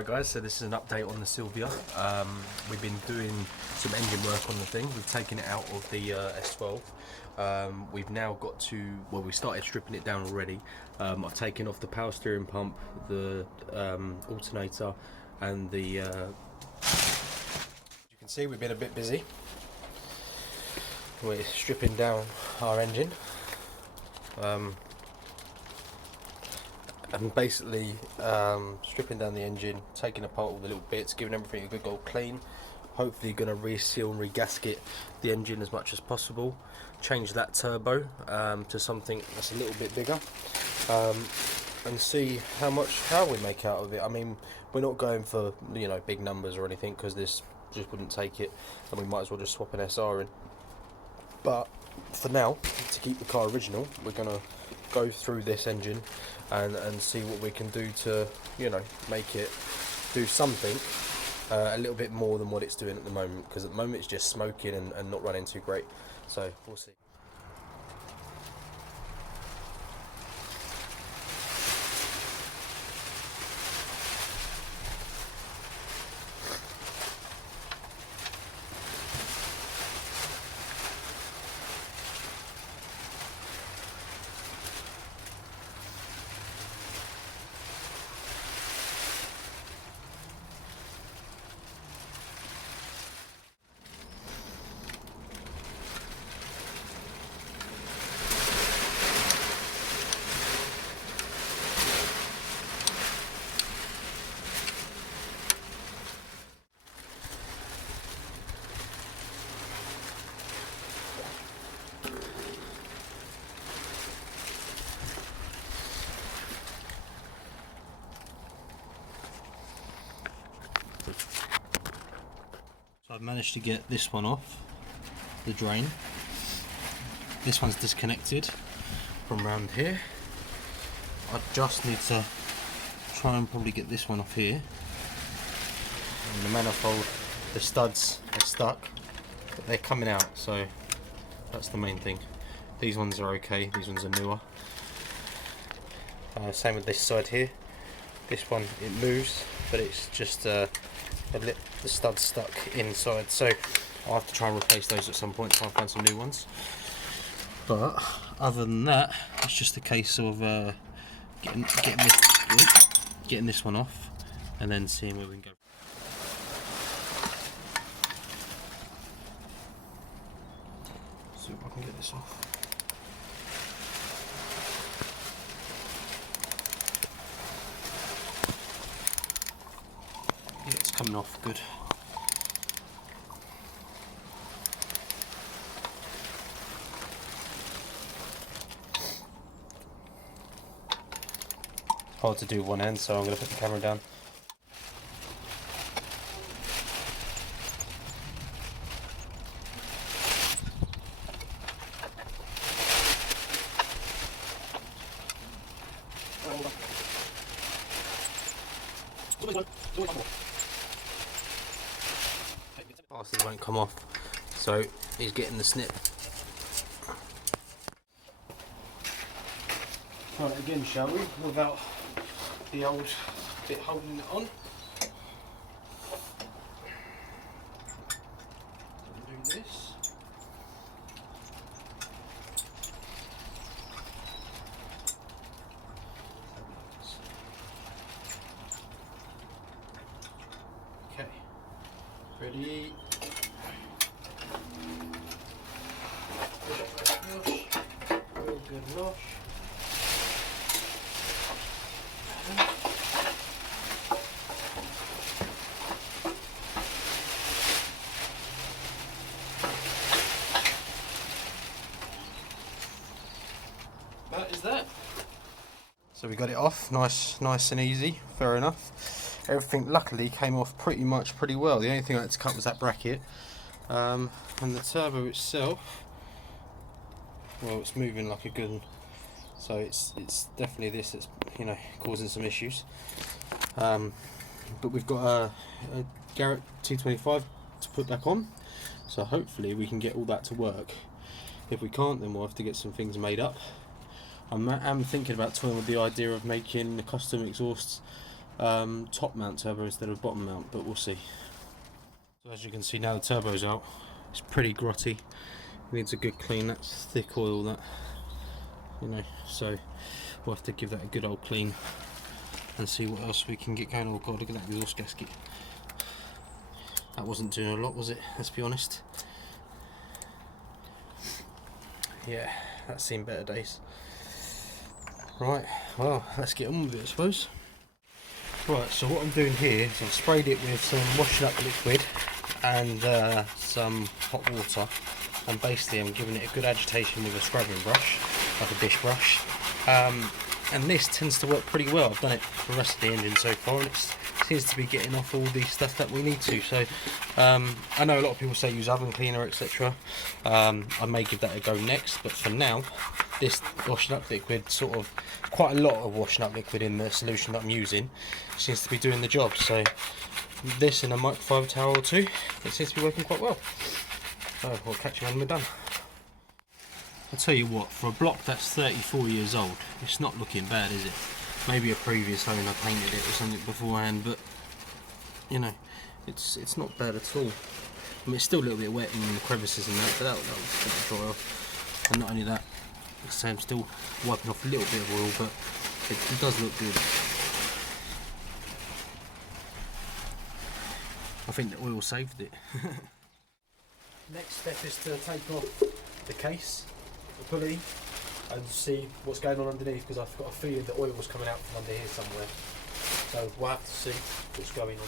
Alright guys, so this is an update on the Silvia. We've been doing some engine work on the thing. We've taken it out of the S12. We've now got to, well, we started stripping it down already. I've taken off the power steering pump, the alternator, and the as you can see, we've been a bit busy. We're stripping down our engine. And basically stripping down the engine, taking apart all the little bits, giving everything a good old clean. Hopefully going to reseal and regasket the engine as much as possible, change that turbo to something that's a little bit bigger, and see how much power we make out of it. I mean, we're not going for, you know, big numbers or anything, because this just wouldn't take it, and we might as well just swap an SR in. But for now, to keep the car original, we're going to go through this engine and see what we can do to, you know, make it do something a little bit more than what it's doing at the moment, because at the moment it's just smoking and not running too great. So we'll see. So I've managed to get this one off the drain. This one's disconnected from round here. I just need to try and probably get this one off here. And the manifold, the studs are stuck, but they're coming out, so that's the main thing. These ones are okay, these ones are newer. Same with this side here. This one, it moves, but it's just the studs stuck inside, so I'll have to try and replace those at some point, try and find some new ones. But other than that, it's just a case of getting this one off and then seeing where we can go. See if I can get this off. Yeah, it's coming off good. Hard to do one end, so I'm going to put the camera down. Bastard won't come off, so he's getting the snip. Try it again, shall we? Without the old bit holding it on. Do this. Okay, ready. Real good nosh. That is that. So we got it off, nice and easy, fair enough. Everything luckily came off pretty well. The only thing I had to cut was that bracket. And the turbo itself, well, it's moving like a good one. So it's definitely this that's, you know, causing some issues. But we've got a ca18et to put back on, so hopefully we can get all that to work. If we can't, then we'll have to get some things made up. I'm thinking about toying with the idea of making the custom exhausts top mount turbo instead of bottom mount, but we'll see. So as you can see now, the turbo's out. It's pretty grotty. It needs a good clean. That's thick oil, that, you know. So we'll have to give that a good old clean and see what else we can get going. Oh god, look at that exhaust gasket. That wasn't doing a lot, was it? Let's be honest. Yeah, that's seen better days. Right, well, let's get on with it, I suppose. Right, so what I'm doing here is I've sprayed it with some washing up liquid and some hot water, and basically I'm giving it a good agitation with a scrubbing brush, like a dish brush, and this tends to work pretty well. I've done it for the rest of the engine so far, and it seems to be getting off all the stuff that we need to. So I know a lot of people say use oven cleaner, etc. I may give that a go next, but for now, this washing up liquid, sort of quite a lot of washing up liquid in the solution that I'm using, seems to be doing the job. So this and a microfiber towel or two, it seems to be working quite well. So we'll catch you when we're done. I'll tell you what, for a block that's 34 years old, it's not looking bad, is it? Maybe a previous owner painted it or something beforehand, but you know, it's not bad at all. I mean, it's still a little bit wet in the crevices and that, but that'll dry off. And not only that, like I say, I'm still wiping off a little bit of oil, but it does look good. I think the oil saved it. Next step is to take off the case, the pulley, and see what's going on underneath, because I've got a feeling the oil was coming out from under here somewhere. So we'll have to see what's going on.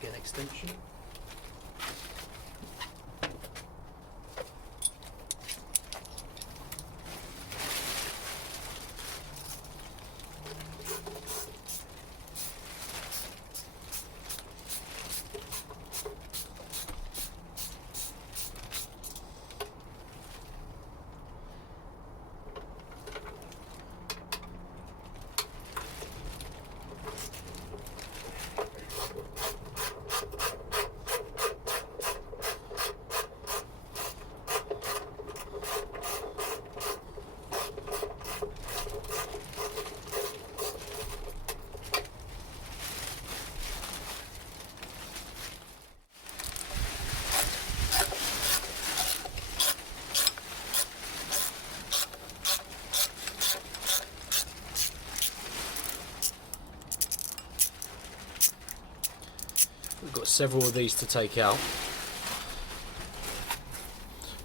Get an extension. We've got several of these to take out.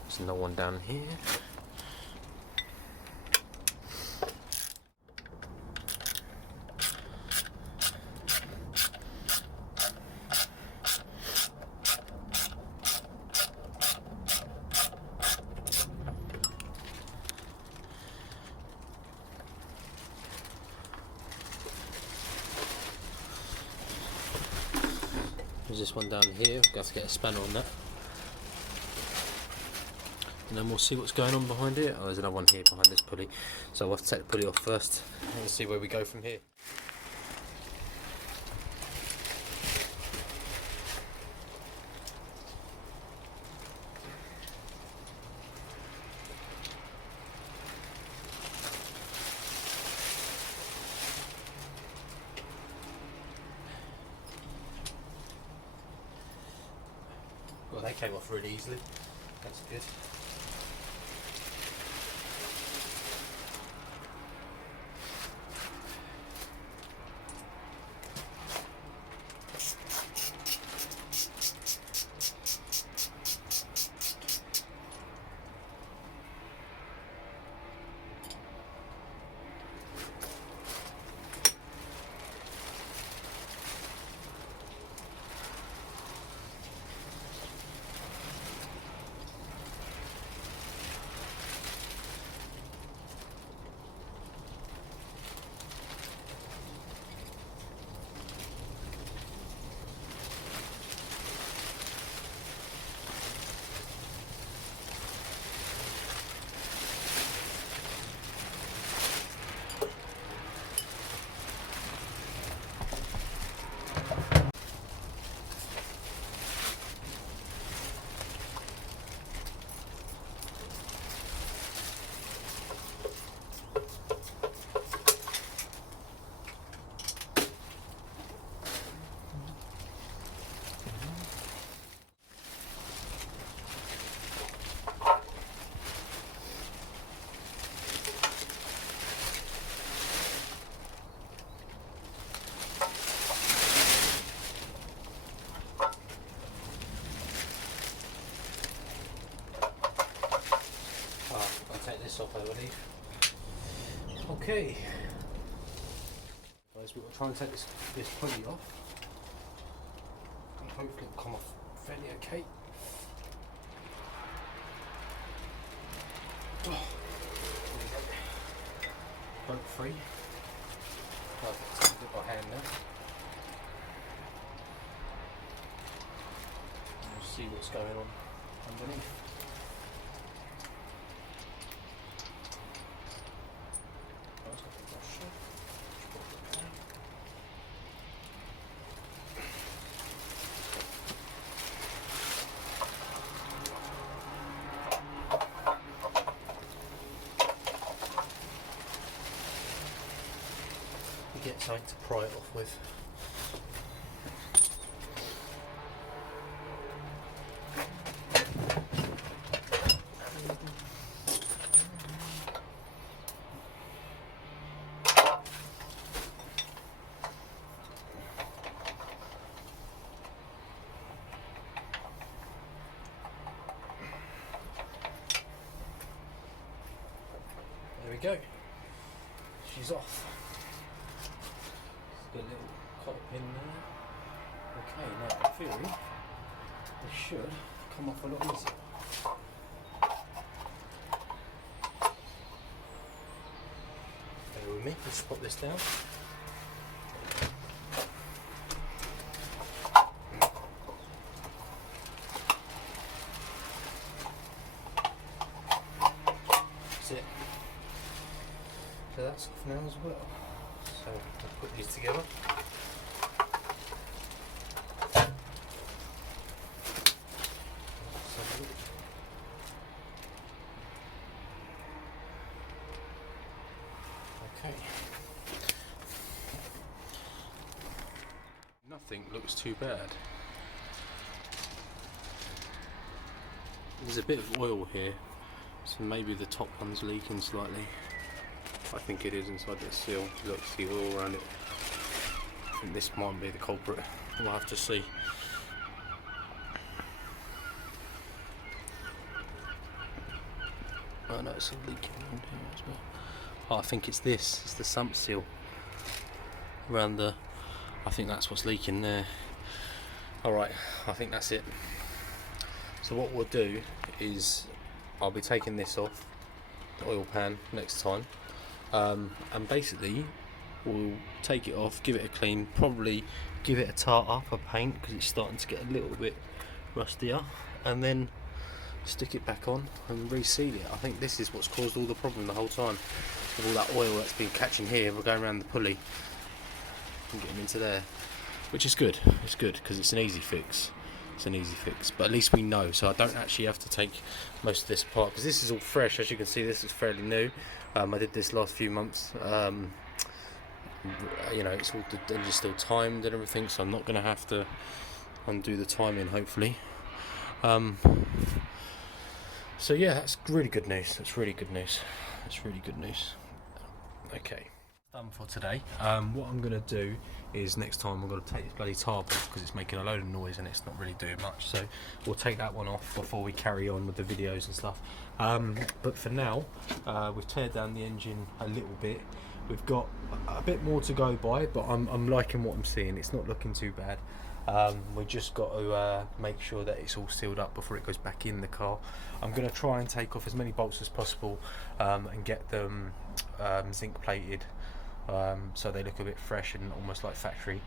There's another one down here. There's this one down here. We've got to get a spanner on that, and then we'll see what's going on behind it. Oh, there's another one here behind this pulley, so we'll have to take the pulley off first and see where we go from here. Well, they came off really easily. That's good. this off, I believe. Okay. Guys, we've got to try and take this pulley off. And hopefully it'll come off fairly okay. Oh, bolt free. Perfect. I'll do it by hand now. And we'll see what's going on underneath. Get something to pry it off with. There we go. She's off. Got a little cotter pin there. Okay, now in theory, this should come off a lot easier. Bear with me, let's pop this down. That's it. So that's off now as well. So I'll put these together. Okay. Nothing looks too bad. There's a bit of oil here, so maybe the top one's leaking slightly. I think it is inside the seal. Look, see oil around it. I think this might be the culprit. We'll have to see. Oh no, it's leaking around here as well. Oh, I think it's this. It's the sump seal around the. I think that's what's leaking there. All right, I think that's it. So what we'll do is I'll be taking this off the oil pan next time. And basically we'll take it off, give it a clean, probably give it a tart up, a paint, because it's starting to get a little bit rustier, and then stick it back on and reseal it. I think this is what's caused all the problem the whole time, with all that oil that's been catching here. We're going around the pulley and getting into there, which is good. It's good because it's an easy fix. It's an easy fix, but at least we know, so I don't actually have to take most of this apart, because this is all fresh. As you can see, this is fairly new. I did this last few months. You know, it's all the engine's still timed and everything, so I'm not going to have to undo the timing, hopefully. So yeah, that's really good news. That's really good news. That's really good news. Okay, done for today. What I'm going to do is next time I'm going to take this bloody tarp off, because it's making a load of noise and it's not really doing much, so we'll take that one off before we carry on with the videos and stuff. But for now, we've teared down the engine a little bit. We've got a bit more to go by, but I'm liking what I'm seeing. It's not looking too bad. We just got to make sure that it's all sealed up before it goes back in the car. I'm going to try and take off as many bolts as possible and get them zinc plated, so they look a bit fresh and almost like factory.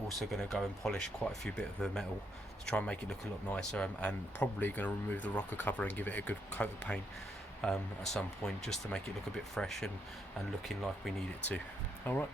Also going to go and polish quite a few bits of the metal to try and make it look a lot nicer, and probably going to remove the rocker cover and give it a good coat of paint at some point, just to make it look a bit fresh and looking like we need it to. Alright.